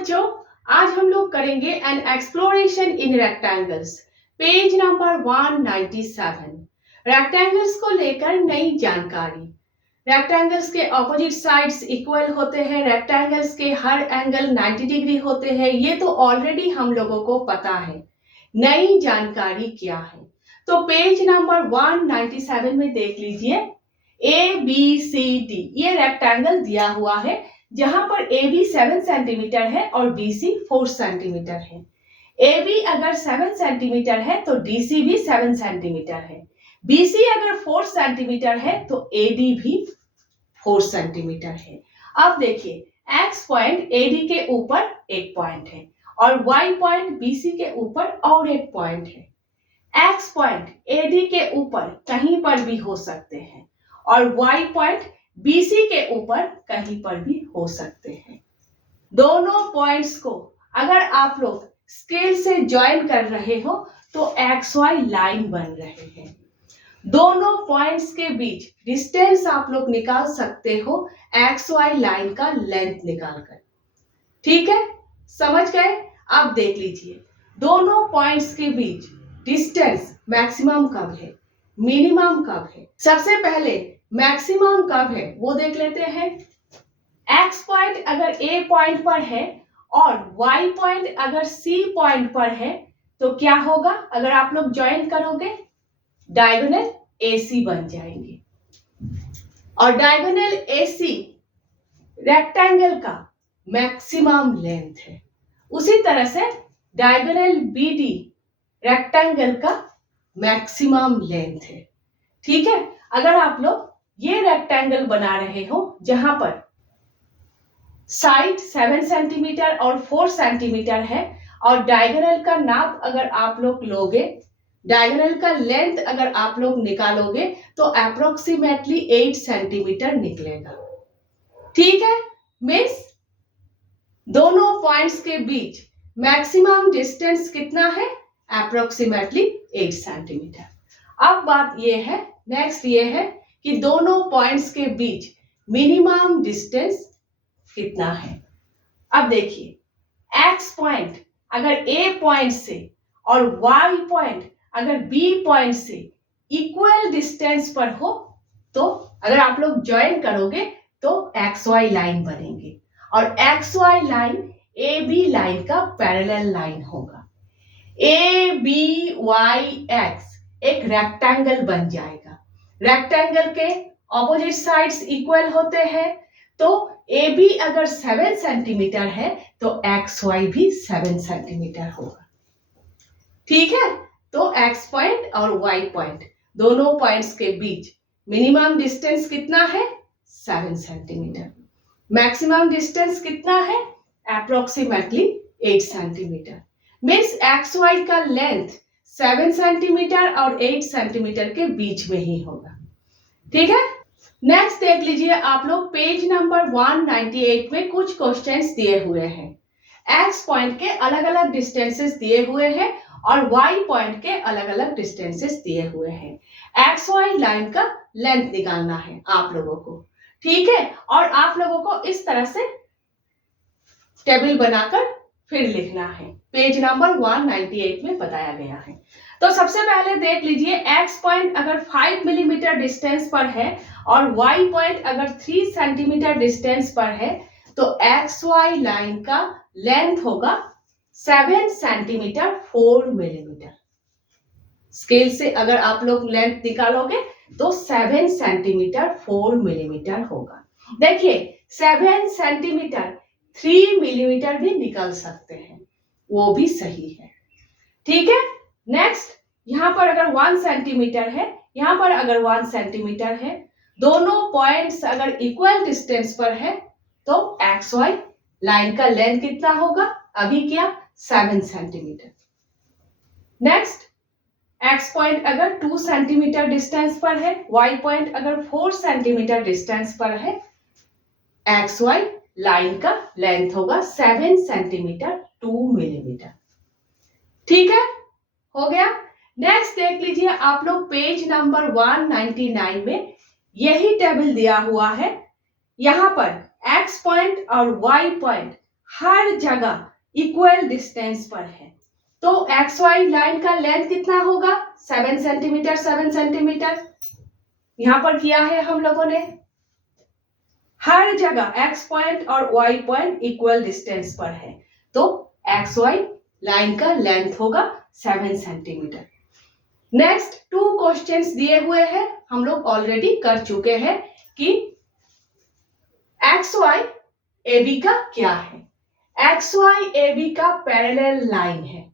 बच्चों, आज हम लोग करेंगे an exploration in rectangles, page number 197। Rectangles को लेकर नई जानकारी। रेक्टेंगल्स के ऑपोजिट साइड्स इक्वल होते हैं, रेक्टेंगल्स के हर एंगल 90 डिग्री होते हैं, ये तो ऑलरेडी हम लोगों को पता है। नई जानकारी क्या है? तो पेज नंबर 197 में देख लीजिए, ए बी सी डी ये रेक्टेंगल दिया हुआ है, जहां पर ए बी 7 सेंटीमीटर है और बी सी 4 सेंटीमीटर है। ए बी अगर 7 सेंटीमीटर है तो डी सी भी 7 सेंटीमीटर है। बी सी अगर 4 सेंटीमीटर है तो ए डी भी 4 सेंटीमीटर है। अब देखिए, एक्स पॉइंट ए डी के ऊपर एक पॉइंट है और वाई पॉइंट बी सी के ऊपर और एक पॉइंट है। एक्स पॉइंट ए डी के ऊपर कहीं पर भी हो सकते हैं और वाई पॉइंट बीसी के ऊपर कहीं पर भी हो सकते हैं। दोनों पॉइंट्स को अगर आप लोग स्केल से ज्वाइन कर रहे हो तो एक्स वाई लाइन बन रहे हैं। दोनों पॉइंट्स के बीच डिस्टेंस आप लोग निकाल सकते हो एक्स वाई लाइन का लेंथ निकालकर। ठीक है, समझ गए? अब देख लीजिए, दोनों पॉइंट्स के बीच डिस्टेंस मैक्सिमम कब है, मिनिमम कब है। सबसे पहले मैक्सिमम कब है वो देख लेते हैं। एक्स पॉइंट अगर ए पॉइंट पर है और वाई पॉइंट अगर सी पॉइंट पर है तो क्या होगा? अगर आप लोग ज्वाइन करोगे डायगोनल एसी बन जाएंगे और डायगोनल एसी रेक्टेंगल का मैक्सिमम लेंथ है। उसी तरह से डायगोनल बीडी रेक्टेंगल का मैक्सिमम लेंथ है। ठीक है, अगर आप लोग ये रेक्टेंगल बना रहे हो जहां पर साइड 7 सेंटीमीटर और 4 सेंटीमीटर है और डायगोनल का नाप अगर आप लोग लोगे, डायगोनल का लेंथ अगर आप लोग निकालोगे तो अप्रोक्सीमेटली 8 सेंटीमीटर निकलेगा। ठीक है, मीन्स दोनों पॉइंट्स के बीच मैक्सिमम डिस्टेंस कितना है? Approximately 8 centimetre. अब बात ये है, नेक्स्ट ये है कि दोनों पॉइंट्स के बीच मिनिमम डिस्टेंस कितना है। अब देखिए, एक्स पॉइंट अगर ए पॉइंट से और वाई पॉइंट अगर बी पॉइंट से इक्वल डिस्टेंस पर हो तो अगर आप लोग ज्वाइन करोगे तो एक्स वाई लाइन बनेंगे और X Y line A B line का पैरेलल लाइन होगा। ए बी वाई एक्स एक रेक्टेंगल बन जाएगा। रेक्टेंगल के ऑपोजिट साइड्स इक्वल होते हैं, तो ए बी अगर 7 सेंटीमीटर है तो एक्स वाई भी 7 सेंटीमीटर होगा। ठीक है, तो एक्स पॉइंट और वाई पॉइंट दोनों पॉइंट्स के बीच मिनिमम डिस्टेंस कितना है? 7 सेंटीमीटर। मैक्सिमम डिस्टेंस कितना है? Approximately 8 centimetre. Means X Y का लेंथ 7 सेंटीमीटर और 8 सेंटीमीटर के बीच में ही होगा। ठीक है, नेक्स्ट देख लीजिए आप लोग, पेज नंबर 198 में कुछ क्वेश्चंस दिए हुए हैं। एक्स पॉइंट के अलग अलग डिस्टेंसेस दिए हुए हैं और वाई पॉइंट के अलग अलग डिस्टेंसेस दिए हुए हैं। एक्स वाई लाइन का लेंथ निकालना है आप लोगों को। ठीक है, और आप लोगों को इस तरह से टेबल बनाकर फिर लिखना है। पेज नंबर 198 में बताया गया है। तो सबसे पहले देख लीजिए, एक्स पॉइंट अगर 5 मिलीमीटर डिस्टेंस पर है और वाई पॉइंट अगर 3 सेंटीमीटर डिस्टेंस पर है तो एक्स वाई लाइन का लेंथ होगा 7 सेंटीमीटर 4 मिलीमीटर। स्केल से अगर आप लोग लेंथ निकालोगे तो 7 सेंटीमीटर 4 मिलीमीटर होगा। देखिए, 7 सेंटीमीटर 3 मिलीमीटर भी निकल सकते हैं, वो भी सही है। ठीक है, नेक्स्ट यहां पर अगर 1 सेंटीमीटर है, यहां पर अगर 1 सेंटीमीटर है, दोनों पॉइंट्स अगर इक्वल डिस्टेंस पर है तो एक्स वाई लाइन का लेंथ कितना होगा? अभी क्या? 7 सेंटीमीटर। नेक्स्ट, एक्स पॉइंट अगर 2 सेंटीमीटर डिस्टेंस पर है, वाई पॉइंट अगर 4 सेंटीमीटर डिस्टेंस पर है, एक्स वाई लाइन का लेंथ होगा 7 सेंटीमीटर 2 मिलीमीटर। ठीक है, हो गया। नेक्स्ट देख लीजिए आप लोग, पेज नंबर 199 में यही टेबल दिया हुआ है। यहां पर एक्स पॉइंट और वाई पॉइंट हर जगह इक्वल डिस्टेंस पर है। तो XY लाइन का लेंथ कितना होगा? 7 सेंटीमीटर 7 सेंटीमीटर यहां पर किया है हम लोगों ने। हर जगह X पॉइंट और Y पॉइंट इक्वल डिस्टेंस पर है, तो XY लाइन का लेंथ होगा 7 सेंटीमीटर। नेक्स्ट 2 क्वेश्चंस दिए हुए हैं, हम लोग ऑलरेडी कर चुके हैं कि XY AB का क्या है। XY AB का पैरेलल लाइन है।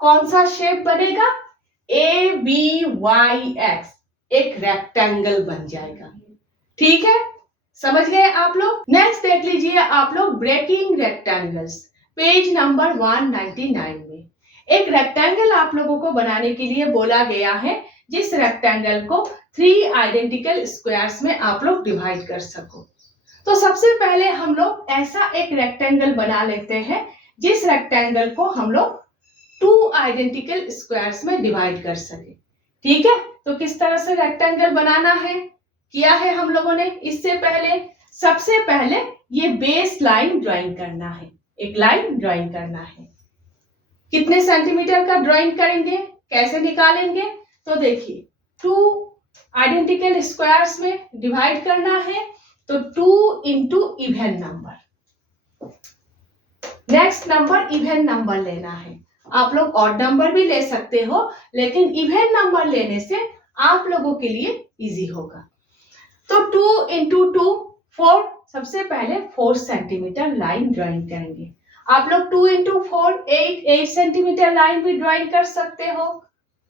कौन सा शेप बनेगा? ABYX, एक रेक्टेंगल बन जाएगा। ठीक है, समझ गए आप लोग। नेक्स्ट देख लीजिए आप लोग ब्रेकिंग रेक्टेंगल्स, पेज नंबर 199 में एक रेक्टेंगल आप लोगों को बनाने के लिए बोला गया है, जिस रेक्टेंगल को 3 आइडेंटिकल स्क्वायर्स में आप लोग डिवाइड कर सको। तो सबसे पहले हम लोग ऐसा एक रेक्टेंगल बना लेते हैं जिस रेक्टेंगल को हम लोग 2 आइडेंटिकल स्क्वायर्स में डिवाइड कर सके। ठीक है, तो किस तरह से रेक्टेंगल बनाना है किया है हम लोगों ने। इससे पहले सबसे पहले ये बेस लाइन ड्राइंग करना है, एक लाइन ड्राइंग करना है। कितने सेंटीमीटर का ड्राइंग करेंगे, कैसे निकालेंगे? तो देखिए 2 आइडेंटिकल स्क्वायर्स में डिवाइड करना है, तो 2 into even number. Next number even number लेना है। आप लोग ऑड नंबर भी ले सकते हो, लेकिन इवन नंबर लेने से आप लोगों के लिए इजी होगा। तो 2 इंटू 2 4, सबसे पहले 4 सेंटीमीटर लाइन ड्राइंग करेंगे। आप लोग 2 इंटू 4 8 सेंटीमीटर लाइन भी ड्राइंग कर सकते हो,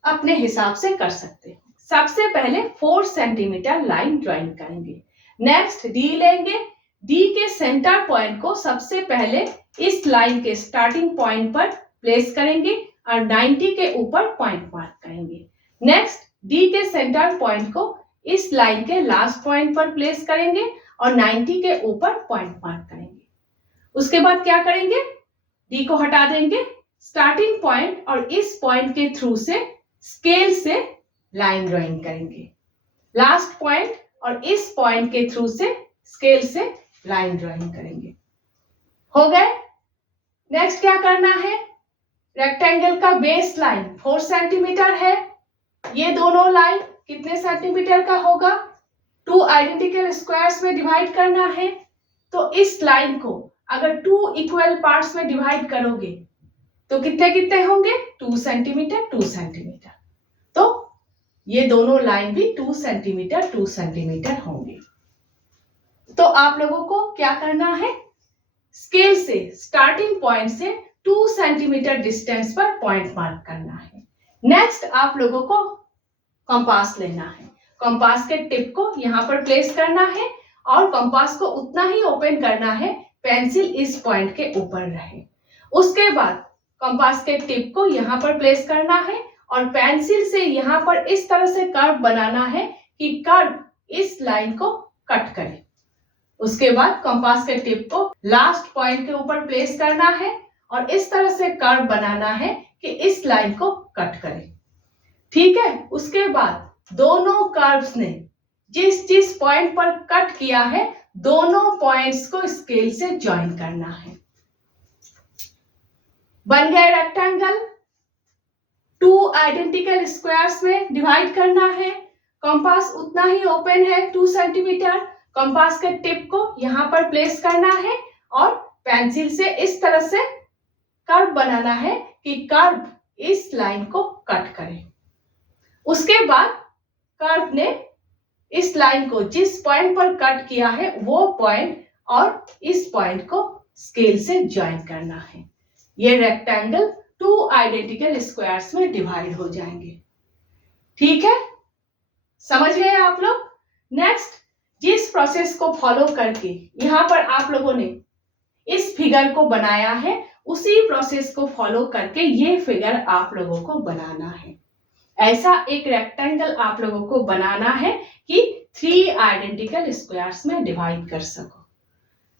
अपने हिसाब से कर सकते हो। सबसे पहले 4 सेंटीमीटर लाइन ड्राइंग करेंगे। नेक्स्ट डी लेंगे। डी के सेंटर पॉइंट को सबसे पहले इस लाइन के स्टार्टिंग पॉइंट पर प्लेस करेंगे और 90 के ऊपर पॉइंट मार्क करेंगे। नेक्स्ट डी के सेंटर पॉइंट को इस लाइन के लास्ट पॉइंट पर प्लेस करेंगे और 90 के ऊपर पॉइंट मार्क करेंगे। उसके बाद क्या करेंगे? डी को हटा देंगे, स्टार्टिंग पॉइंट और इस पॉइंट के थ्रू से स्केल से लाइन ड्राइंग करेंगे। लास्ट पॉइंट और इस पॉइंट के थ्रू से स्केल से लाइन ड्राइंग करेंगे। हो गए। नेक्स्ट क्या करना है? रेक्टेंगल का बेस लाइन 4 सेंटीमीटर है। ये दोनों लाइन कितने सेंटीमीटर का होगा? 2 आइडेंटिकल स्क्वायर्स में डिवाइड करना है। तो इस लाइन को अगर 2 इक्वल पार्ट्स में डिवाइड करोगे तो कितने कितने होंगे? 2 सेंटीमीटर 2 सेंटीमीटर। तो ये दोनों लाइन भी 2 सेंटीमीटर 2 सेंटीमीटर होंगे। तो आप लोगों को क्या करना है? स्केल से स्टार्टिंग पॉइंट से 2 सेंटीमीटर डिस्टेंस पर पॉइंट मार्क करना है। नेक्स्ट आप लोगों को कंपास लेना है। कंपास के टिप को यहाँ पर प्लेस करना है और कंपास को उतना ही ओपन करना है पेंसिल इस पॉइंट के ऊपर रहे। उसके बाद कंपास के टिप को यहाँ पर प्लेस करना है और पेंसिल से यहाँ पर इस तरह से कर्व बनाना है कि कर्व इस लाइन को कट करे। उसके बाद कंपास के टिप को लास्ट पॉइंट के ऊपर प्लेस करना है और इस तरह से कर्व बनाना है कि इस लाइन को कट करे। ठीक है, उसके बाद दोनों कर्व्स ने जिस जिस पॉइंट पर कट किया है दोनों पॉइंट्स को स्केल से ज्वाइन करना है। बन गया रेक्टेंगल। 2 आइडेंटिकल स्क्वायर्स में डिवाइड करना है। कंपास उतना ही ओपन है 2 सेंटीमीटर। कंपास के टिप को यहाँ पर प्लेस करना है और पेंसिल से इस तरह से कर्व बनाना है कि कर्व इस लाइन को कट करे। उसके बाद कर्व ने इस लाइन को जिस पॉइंट पर कट किया है वो पॉइंट और इस पॉइंट को स्केल से ज्वाइन करना है। ये रेक्टेंगल 2 आइडेंटिकल स्क्वायर्स में डिवाइड हो जाएंगे। ठीक है, समझ गए आप लोग। नेक्स्ट जिस प्रोसेस को फॉलो करके यहाँ पर आप लोगों ने इस फिगर को बनाया है उसी प्रोसेस को फॉलो करके ये फिगर आप लोगों को बनाना है। ऐसा एक रेक्टेंगल आप लोगों को बनाना है कि 3 आइडेंटिकल स्क्वायर्स में डिवाइड कर सको।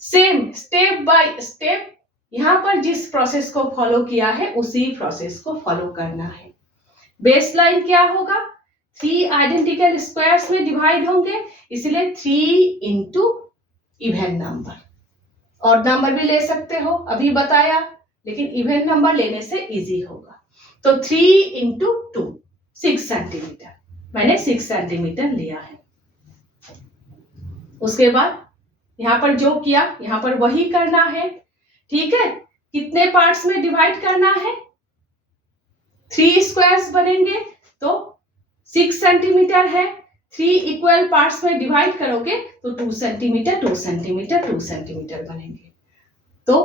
सेम स्टेप बाय स्टेप यहाँ पर जिस प्रोसेस को फॉलो किया है उसी प्रोसेस को फॉलो करना है। बेस लाइन क्या होगा? 3 आइडेंटिकल स्क्वायर्स में डिवाइड होंगे, इसलिए 3 इंटू इवन नंबर। और नंबर भी ले सकते हो, अभी बताया, लेकिन इवन नंबर लेने से इजी होगा। तो 3 इंटू 2 6 सेंटीमीटर, मैंने 6 सेंटीमीटर लिया है। उसके बाद यहां पर जो किया यहां पर वही करना है, ठीक है। कितने पार्ट्स में डिवाइड करना है, 3 स्क्वायर्स बनेंगे, तो 6 सेंटीमीटर है, 3 इक्वल पार्ट्स में डिवाइड करोगे तो 2 सेंटीमीटर 2 सेंटीमीटर 2 सेंटीमीटर बनेंगे। तो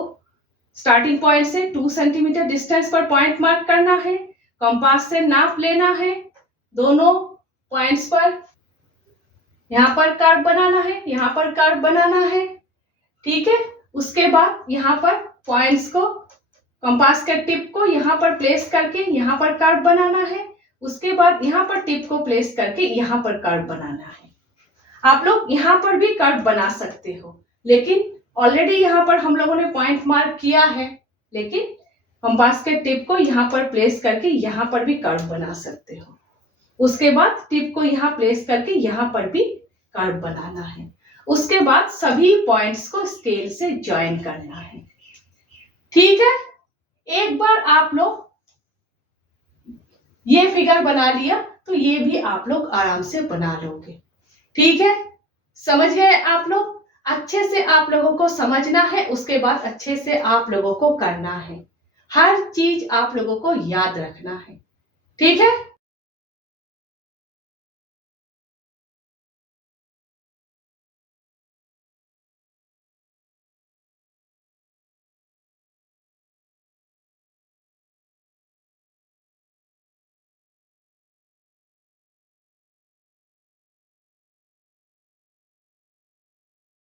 स्टार्टिंग पॉइंट से 2 सेंटीमीटर डिस्टेंस पर पॉइंट मार्क करना है, कंपास से नाप लेना है, दोनों पॉइंट्स पर यहां पर कर्व बनाना है, यहां पर कर्व बनाना है, ठीक है। उसके बाद यहां पर पॉइंट्स को, कंपास के टिप को यहां पर प्लेस करके यहां पर कर्व बनाना है, उसके बाद यहां पर टिप को प्लेस करके यहां पर कर्व बनाना है। आप लोग यहां पर भी कर्व बना सकते हो, लेकिन ऑलरेडी यहां पर हम लोगों ने पॉइंट मार्क किया है, लेकिन कंपास के टिप को यहां पर प्लेस करके यहां पर भी कर्व बना सकते हो। उसके बाद टिप को यहां प्लेस करके यहां पर भी कर्व बनाना है। उसके बाद सभी पॉइंट्स को स्केल से ज्वाइन करना है, ठीक है। एक बार आप लोग ये फिगर बना लिया तो ये भी आप लोग आराम से बना लोगे, ठीक है। समझ गए आप लोग? अच्छे से आप लोगों को समझना है, उसके बाद अच्छे से आप लोगों को करना है, हर चीज आप लोगों को याद रखना है, ठीक है।